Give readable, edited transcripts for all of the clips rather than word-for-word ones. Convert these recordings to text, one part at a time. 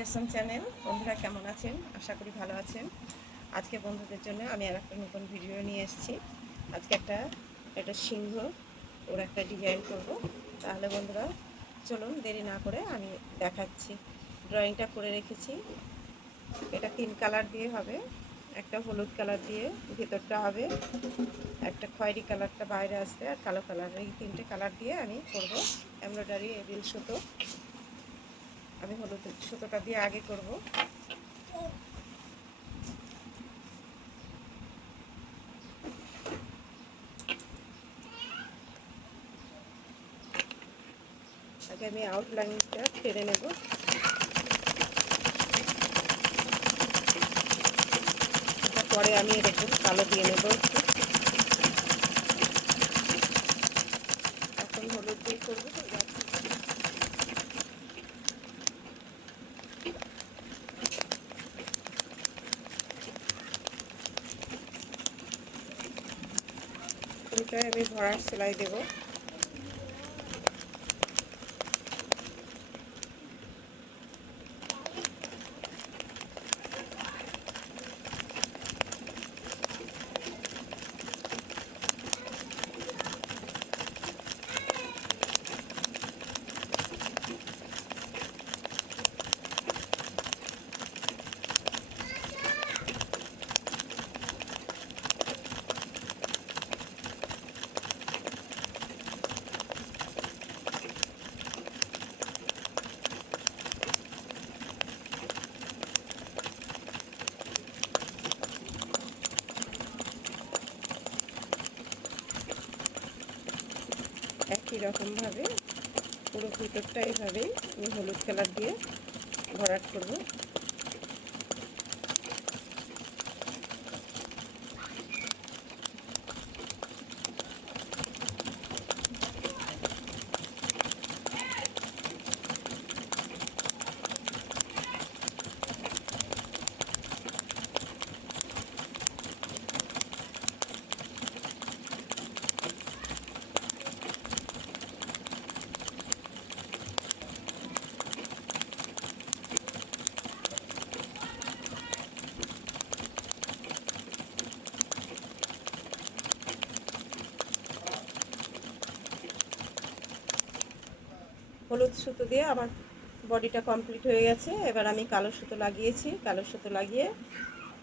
Creation channel. বন্ধুরা কেমন আছেন? আশা করি ভালো আছেন। আজকে বন্ধুদের জন্য আমি আর একটা নতুন ভিডিও নিয়ে এসেছি। আজকে একটা সিংহ ওর একটা ডিজাইন করব। তাহলে বন্ধুরা চলুন দেরি না করে আমি দেখাচ্ছি। ড্রয়িংটা করে রেখেছি। এটা 3 কালার দিয়ে হবে। একটা হলুদ কালার দিয়ে ভেতরটা হবে, একটা খয়েরি কালারটা বাইরে আসবে, আর কালো কালার। এই 3টে কালার দিয়ে আমি করব এমব্রয়ডারি এবিল সুতো। আমি হলুদ সুতোটা দিয়ে আগে করব। আগে আমি আউটলাইনটা টেনে নেব। পরে আমি এরকম কালো দিয়ে নেব একটু। এখন হলুদ দিয়ে করবো। ফুলটায় আমি ভরার সেলাই দেব। একই রকমভাবে পুরো ভিতরটা এইভাবেই আমি হলুদ কালার দিয়ে ভরাট করব। হলুদ সুতো দিয়ে আমার বডিটা কমপ্লিট হয়ে গেছে। এবার আমি কালো সুতো লাগিয়েছি। কালো সুতো লাগিয়ে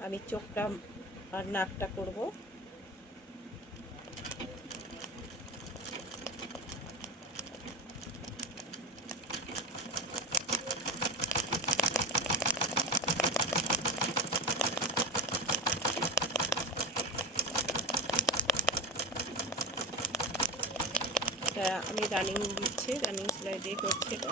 আমি চোখটা আর নাকটা করব। এটা আমি রানিং দিচ্ছি, রানিং সেলাই দিয়ে করছি। এটা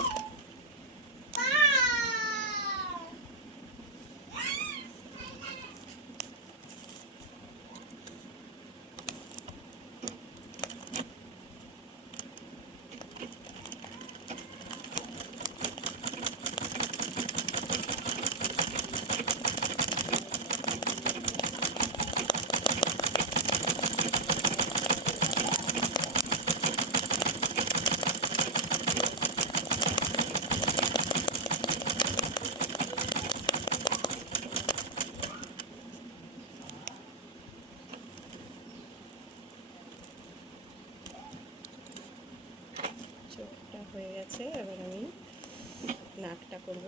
চোখটা হয়ে গেছে। এবার আমি নাকটা করব।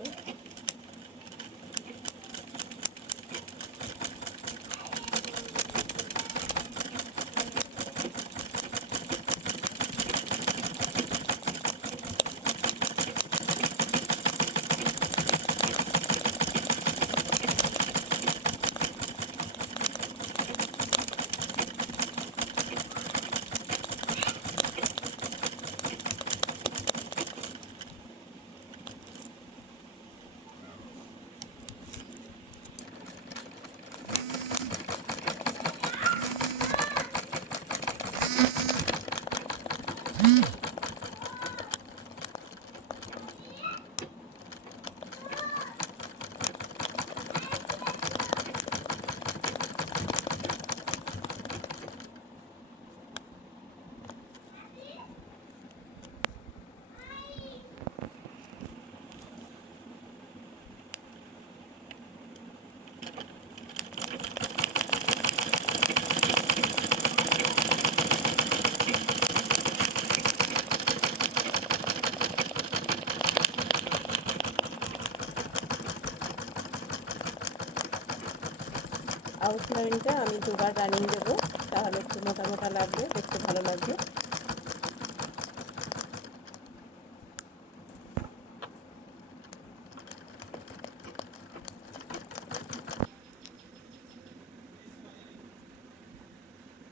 আউটলাইনটা আমি দুবার রানিং দেবো, তাহলে একটু মোটা মোটা লাগবে, দেখতে ভালো লাগবে।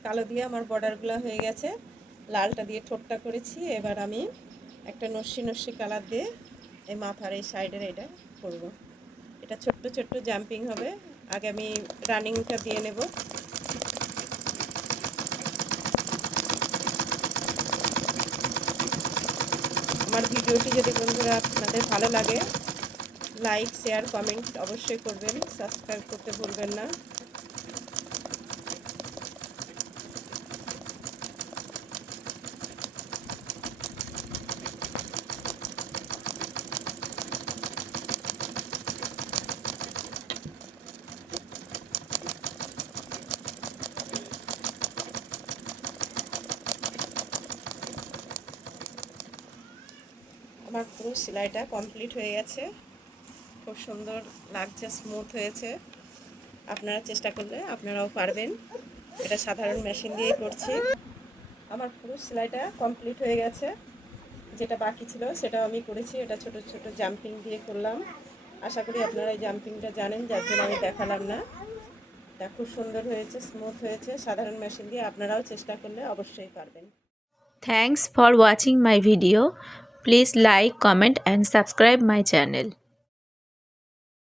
কালো দিয়ে আমার বর্ডারগুলো হয়ে গেছে, লালটা দিয়ে ঠোঁটটা করেছি। এবার আমি একটা নস্যি নস্যি কালার দিয়ে এই মাথার এই সাইডের এটা করব। এটা ছোট্ট ছোট্ট জাম্পিং হবে। আগে আমি রানিংটা দিয়ে নেব। আমার ভিডিওটি যদি বন্ধুরা আপনাদের ভালো লাগে, লাইক শেয়ার কমেন্ট অবশ্যই করবেন, সাবস্ক্রাইব করতে ভুলবেন না। আমার পুরো সেলাইটা কমপ্লিট হয়ে গেছে, খুব সুন্দর লাগছে, স্মুথ হয়েছে। আপনারা চেষ্টা করলে আপনারাও পারবেন। এটা সাধারণ মেশিন দিয়েই করছি। আমার পুরো সেলাইটা কমপ্লিট হয়ে গেছে, যেটা বাকি ছিল সেটাও আমি করেছি। এটা ছোট ছোট জাম্পিং দিয়ে করলাম। আশা করি আপনারা এই জাম্পিংটা জানেন, যার জন্য আমি দেখালাম না। এটা খুব সুন্দর হয়েছে, স্মুথ হয়েছে। সাধারণ মেশিন দিয়ে আপনারাও চেষ্টা করলে অবশ্যই পারবেন। Thanks for watching my video. Please like, comment and subscribe my channel.